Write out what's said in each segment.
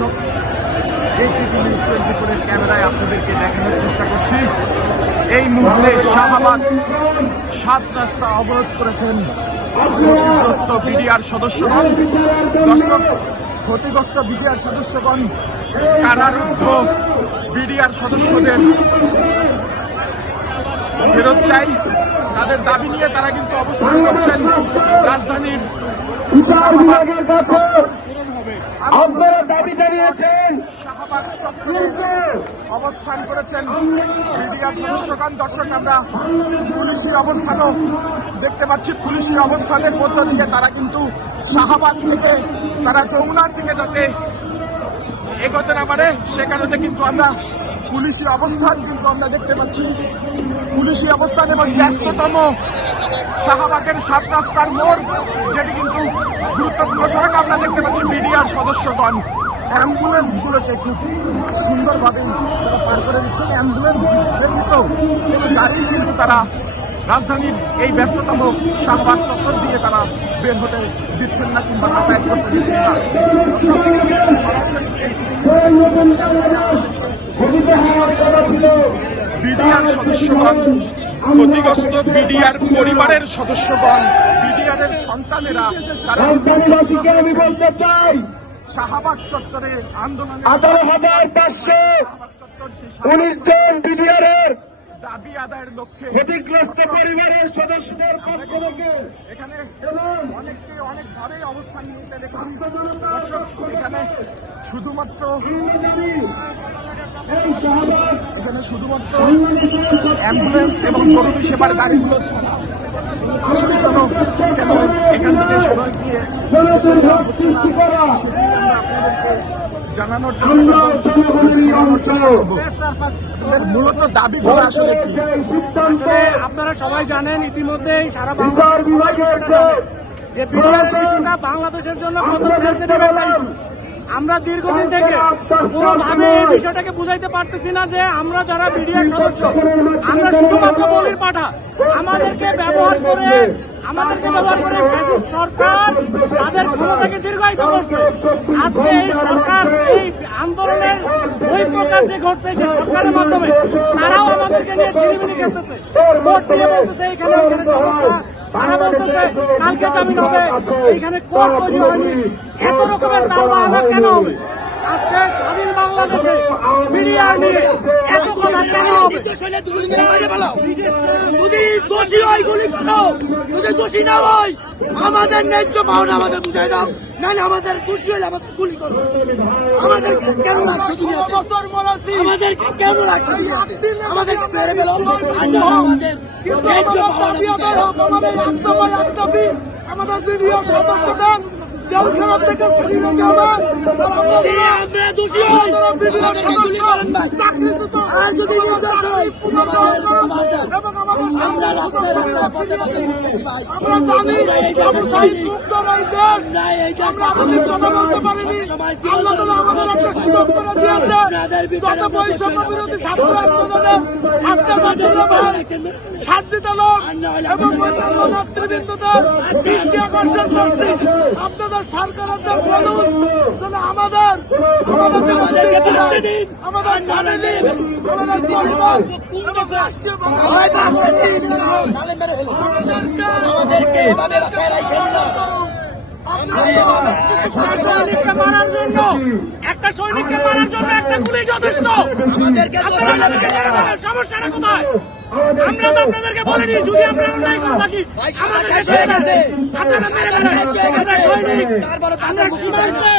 দর্শক এই TV news twenty ফোরের ক্যামেরায় আপনাদেরকে দেখানোর চেষ্টা করছি। এই মুহূর্তে শাহাবাদ সাত রাস্তা অবরোধ করেছেন ক্ষতিগ্রস্ত বিডিআর সদস্যগণ। দর্শক ক্ষতিগ্রস্ত বিডিআর সদস্যগণ কারারুদ্ধ বিডিআর সদস্যদের ফেরত চাই। তাদের দাবি নিয়ে তারা কিন্তু অবস্থান করছেন রাজধানীর আপনারা দাবি জানিয়েছেন। অবস্থান করেছেন মিডিয়ার সদস্যগণ দর্শক আমরা পুলিশি অবস্থানও দেখতে পাচ্ছি। পুলিশি অবস্থানের মধ্য দিয়ে তারা কিন্তু শাহবাগ থেকে, তারা যমুনার দিকে যাতে এগোতে না পারে সে কারণে কিন্তু আমরা পুলিশি অবস্থান কিন্তু আমরা দেখতে পাচ্ছি। পুলিশি অবস্থান এবং ব্যস্ততম শাহবাগের সাত রাস্তার মোড়, যেটি কিন্তু গুরুত্বপূর্ণ সড়ক আমরা দেখতে পাচ্ছি মিডিয়ার সদস্যগণ। অ্যাম্বুলেন্স গুলোকে খুব সুন্দরভাবে তারা পার করে দিচ্ছেন। অ্যাম্বুলেন্স ব্যতীত কোনো গাড়ি কিন্তু তারা রাজধানীর এই ব্যস্ততম শাহবাগ চত্বর দিয়ে তারা বের হতে দিচ্ছেন না কিংবা যাতায়াত করতে দিচ্ছেন না। বিডিআর সদস্যগণ ক্ষতিগ্রস্ত বিডিআর পরিবারের সদস্যগণ বিডিআর এর সন্তানেরা তারা আমি বলতে চাই শাহবাগ চত্বরে আন্দোলনে আঠারো হাজার পাঁচশো উনিশ জন বিডিআরের দাবি আদায়ের লক্ষ্যে ক্ষতিগ্রস্ত পরিবারের সদস্যদের পক্ষ থেকে এখানে এবং অনেককে অনেকভাবে অবস্থান নিতে দর্শক, এখানে শুধুমাত্র শুধুমাত্র অ্যাম্বুলেন্স এবং জরুরি সেবার গাড়িগুলো ছাড়া আসলে যেন কেন এখান থেকে সবাই গিয়ে সেটি আপনাদেরকে জানানোর চেষ্টা করব শোনানোর চেষ্টা করব। মূলত দাবিগুলো আসলে কি? আপনারা সবাই জানেন ইতিমধ্যেই সারা বাংলাদেশ যে বাংলাদেশের জন্য কত সেন্সিটিভ একটা ইস্যু আমরা দীর্ঘদিন থেকে কোনোভাবে এই বিষয়টাকে বুঝাইতে পারতেছি না যে আমরা যারা বিডিআর সদস্য আমরা শুধুমাত্র বলির পাঠা। আমাদেরকে ব্যবহার করে আমাদেরকে ব্যবহার করে ফ্যাসিস্ট সরকার তাদের ক্ষমতাকে দীর্ঘায়িত করছে। আজকে এই সরকার এই আন্দোলনের বই প্রকাশ যে ঘটছে যে সরকারের মাধ্যমে তারাও আমাদেরকে নিয়ে ছিনিমিনি খেলতেছে ভোট নিয়ে বলতেছে এখানে সমস্যা। তারা বলতেছে কালকে জামিন হবে এইখানে কোর্ট তৈরি হয়নি। এত রকমের তাল কেন হবে? হয়, গুলি না হয়, আমাদের ন্যায্য পাওনা আমাদের বুঝাই দাও। নাহলে আমাদের দোষী হলে আমাদের গুলি করো। আমাদের কেন দুনিয়াতে? আমাদেরকে কেন দুনিয়াতে? আমাদেরকে মেরে ফেলো। আমাদের আমাদের সদস্যদের জেলখানা থেকে সরিয়ে নিতে হবে। আমরা দোষী হই আমাদেরকে গুলি করেন ভাই আর যদি নির্দোষ হই আমাদের ক্ষমা দেন। এবং আমাদের আমরা রাস্তায় রাস্তায় পথে পথে ঘুরতেছি ভাই। আমরা জানি এই দেশ আমরা আমাদের কথা বলতে পারিনি। আল্লাহ তাআলা আমাদের একটা সুযোগ করে দিয়েছে। যত বৈষম্য বিরোধী ছাত্র আন্দোলনের আজকে সাজ্জিদ আলম এবং নেতৃবৃন্দদের দৃষ্টি আকর্ষণ করছি। আপনাদের সরকারের বলুন যেন আমাদের আমাদের আমাদেরকে। আমাদের। আমাদের পরিবার এবং রাষ্ট্রীয় ফেলুন। আমাদেরকে এভাবে রাখায় রাখবেন না। একটা সৈনিককে মারার জন্য একটা সৈনিককে মারার জন্য একটা গুলি যথেষ্ট সমস্যাটা কোথায় আমরা তো আপনাদেরকে বলিনি যদি আমরা অন্যায় করে থাকি আমাদেরকে ছেড়ে দেন। আপনারা মেরে ফেলেন হয়ে। আমরা সৈনিক আমরা সীমান্তে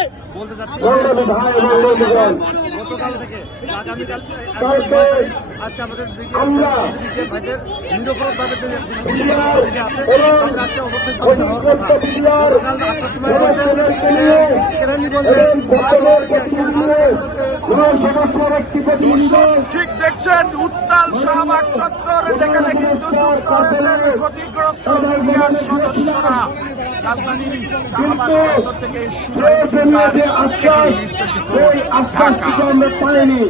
গতকাল থেকে আগামীকাল আজকে আমাদের ভাইদের নিরপরাধভাবে যে থেকে আছে তাদের আজকে অবশ্যই সামনে হওয়ার কথা। গতকাল আটটার সময় হয়েছে যে কেরানীগঞ্জে কোন সমস্যার একটি প্রতিনিধি ঠিক দেখছেন উত্তাল শাহবাগ চত্বর যেখানে কিন্তু ক্ষতিগ্রস্ত মিডিয়ার সদস্যরা। থেকে শুরু যে আশ্বাস ওই আশ্বাস কিন্তু আমরা পাইনি।